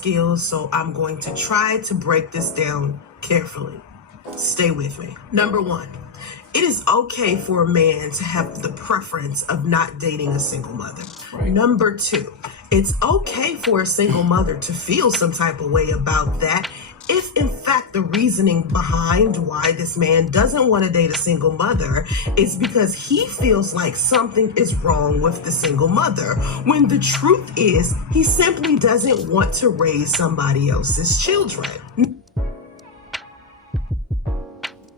skills, so I'm going to try to break this down carefully. Stay with me. Number 1, it is okay for a man to have the preference of not dating a single mother. Right. Number 2, it's okay for a single mother to feel some type of way about that if in fact the reasoning behind why this man doesn't want to date a single mother is because he feels like something is wrong with the single mother, when the truth is he simply doesn't want to raise somebody else's children.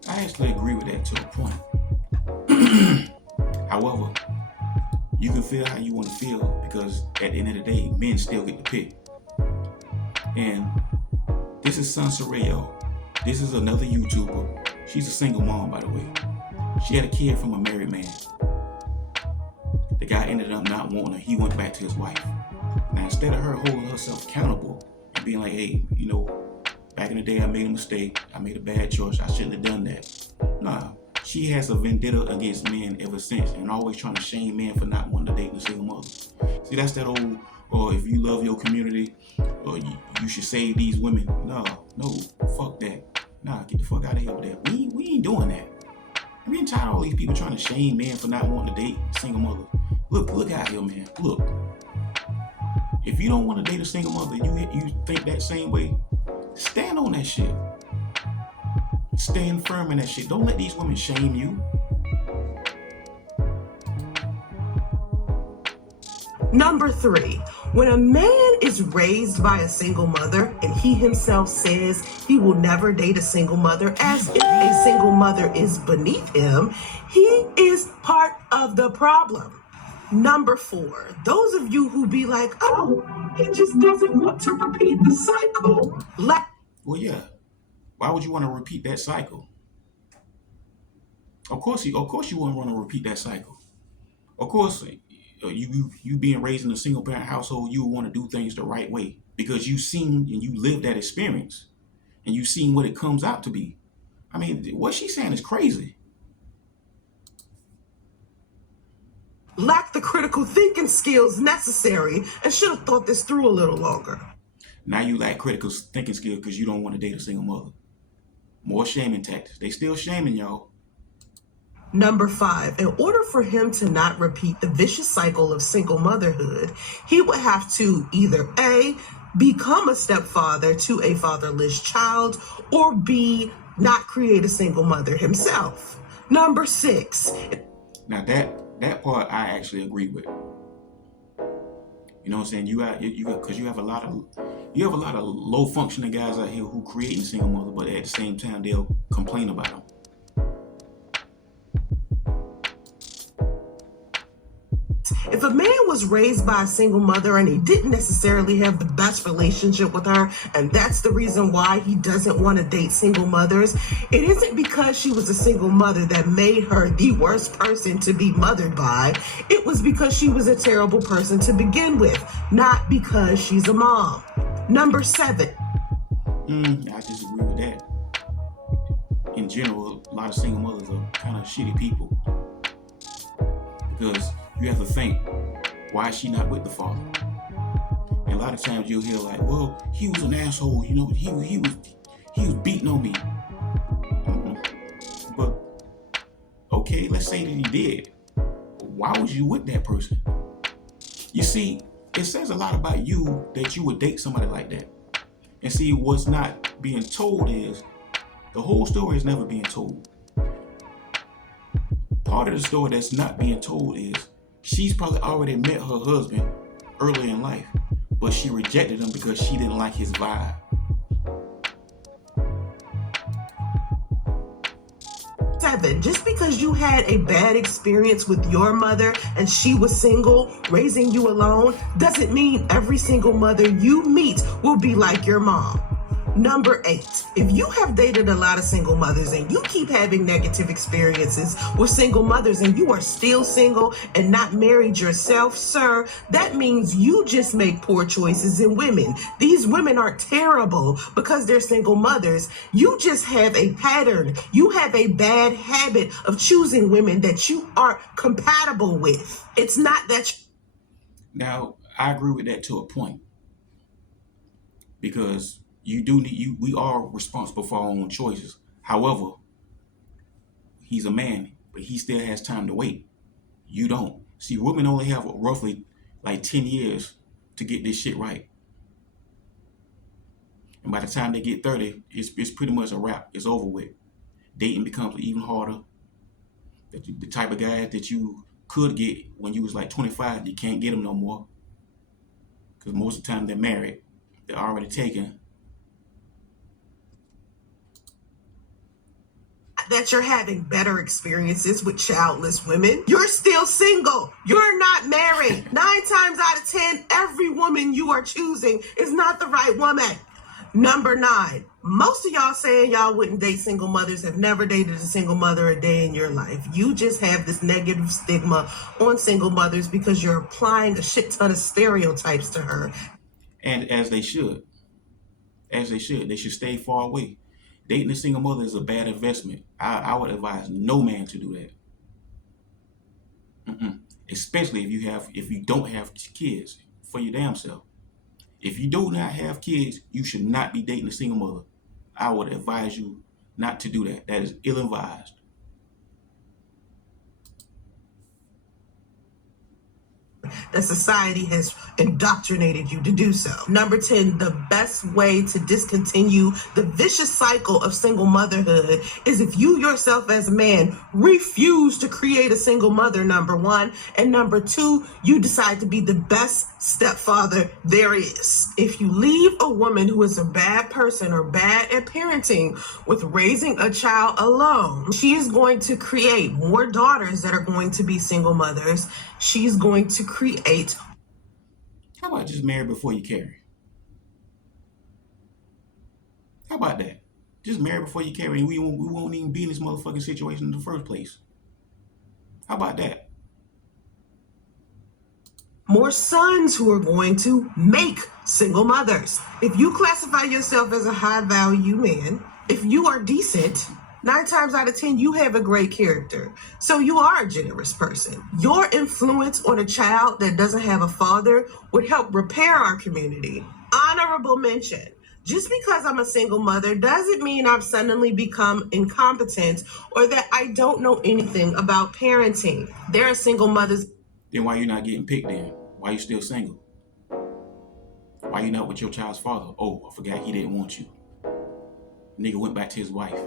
I actually agree with that to a point. However, you can feel how you want to feel, because at the end of the day, men still get to pick. And this is Sun Soraya. This is another YouTuber. She's a single mom, by the way. She had a kid from a married man. The guy ended up not wanting her. He went back to his wife. Now, instead of her holding herself accountable and being like, hey, you know, back in the day I made a mistake. I made a bad choice. I shouldn't have done that. Nah, she has a vendetta against men ever since, and always trying to shame men for not wanting to date a single mother. See, that's that old, or if you love your community, or you should save these women. No, fuck that. Nah, get the fuck out of here with that. We ain't doing that. I'm getting tired of all these people trying to shame men for not wanting to date a single mother. Look out here, man. Look. If you don't want to date a single mother, you think that same way, stand on that shit. Stand firm in that shit. Don't let these women shame you. Number 3, when a man is raised by a single mother and he himself says he will never date a single mother, as if a single mother is beneath him, he is part of the problem. Number 4, those of you who be like, oh, he just doesn't want to repeat the cycle. Well, yeah. Why would you want to repeat that cycle? Of course you wouldn't want to repeat that cycle. Of course, you being raised in a single parent household, you would want to do things the right way, because you've seen and you lived that experience and you've seen what it comes out to be. I mean, what she's saying is crazy. Lack the critical thinking skills necessary and should have thought this through a little longer. Now you lack critical thinking skills because you don't want to date a single mother. More shaming tactics. They still shaming y'all. Number 5, in order for him to not repeat the vicious cycle of single motherhood, he would have to either A, become a stepfather to a fatherless child, or B, not create a single mother himself. Number 6. Now that part I actually agree with. You know what I'm saying? Because you have a lot of low functioning guys out here who create a single mother, but at the same time they'll complain about them. If a man was raised by a single mother and he didn't necessarily have the best relationship with her, and that's the reason why he doesn't want to date single mothers, it isn't because she was a single mother that made her the worst person to be mothered by. It was because she was a terrible person to begin with, not because she's a mom. Number 7. I disagree with that. In general, a lot of single mothers are kind of shitty people. Because you have to think, why is she not with the father? And a lot of times you'll hear like, well, he was an asshole, you know, he was beating on me. But okay, let's say that he did. Why was you with that person? You see, it says a lot about you that you would date somebody like that. And see, what's not being told is, the whole story is never being told. Part of the story that's not being told is, she's probably already met her husband early in life, but she rejected him because she didn't like his vibe. Just because you had a bad experience with your mother and she was single, raising you alone, doesn't mean every single mother you meet will be like your mom. Number 8, if you have dated a lot of single mothers and you keep having negative experiences with single mothers and you are still single and not married yourself, sir, that means you just make poor choices in women. These women are terrible because they're single mothers. You just have a pattern. You have a bad habit of choosing women that you aren't compatible with. It's not that. Now, I agree with that to a point. because we are responsible for our own choices. However, he's a man, but he still has time to wait. You don't. See, women only have roughly like 10 years to get this shit right. And by the time they get 30, it's pretty much a wrap. It's over with. Dating becomes even harder. The type of guy that you could get when you was like 25, you can't get them no more. Because most of the time they're married. They're already taken. That you're having better experiences with childless women. You're still single. You're not married. 9 times out of 10, every woman you are choosing is not the right woman. Number 9, most of y'all saying y'all wouldn't date single mothers have never dated a single mother a day in your life. You just have this negative stigma on single mothers because you're applying a shit ton of stereotypes to her. And as they should. They should stay far away. Dating a single mother is a bad investment. I would advise no man to do that. Especially if you don't have kids for your damn self. If you do not have kids, you should not be dating a single mother. I would advise you not to do that. That is ill-advised. That society has indoctrinated you to do so. Number 10, the best way to discontinue the vicious cycle of single motherhood is if you yourself as a man refuse to create a single mother, number 1. And number 2, you decide to be the best stepfather there is. If you leave a woman who is a bad person or bad at parenting with raising a child alone, she is going to create more daughters that are going to be single mothers. She's going to create. How about just marry before you carry? How about that? Just marry before you carry, and we won't even be in this motherfucking situation in the first place. How about that? More sons who are going to make single mothers. If you classify yourself as a high value man, if you are decent, 9 times out of 10, you have a great character. So you are a generous person. Your influence on a child that doesn't have a father would help repair our community. Honorable mention. Just because I'm a single mother doesn't mean I've suddenly become incompetent or that I don't know anything about parenting. There are single mothers. Then why you not getting picked then? Why you still single? Why you not with your child's father? Oh, I forgot he didn't want you. Nigga went back to his wife.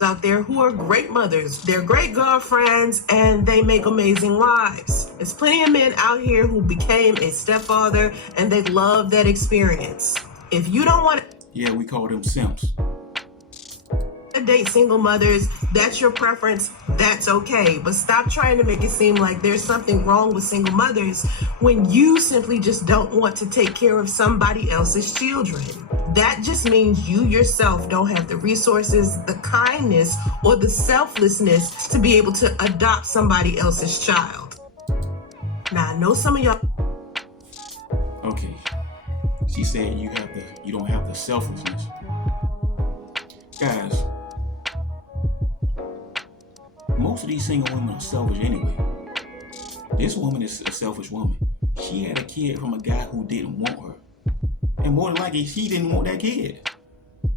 Out there who are great mothers, they're great girlfriends, and they make amazing wives. There's plenty of men out here who became a stepfather and they love that experience. If you don't want to, yeah, we call them simps. Date single mothers, that's your preference, that's okay. But stop trying to make it seem like there's something wrong with single mothers when you simply just don't want to take care of somebody else's children. That just means you yourself don't have the resources, the kindness, or the selflessness to be able to adopt somebody else's child. Now, I know some of y'all. Okay. She said you don't have the selflessness. Guys, most of these single women are selfish anyway. This woman is a selfish woman. She had a kid from a guy who didn't want her. And more than likely, he didn't want that kid.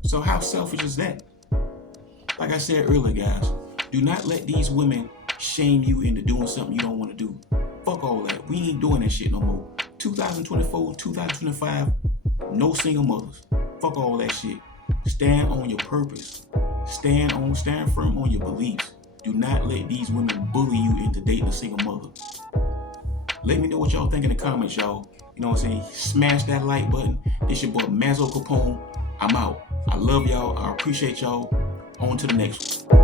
So how selfish is that? Like I said earlier, guys, do not let these women shame you into doing something you don't want to do. Fuck all that. We ain't doing that shit no more. 2024, 2025, no single mothers. Fuck all that shit. Stand on your purpose. Stand firm on your beliefs. Do not let these women bully you into dating a single mother. Let me know what y'all think in the comments, y'all. You know what I'm saying? Smash that like button. This your boy Mazzo Capone. I'm out. I love y'all. I appreciate y'all. On to the next one.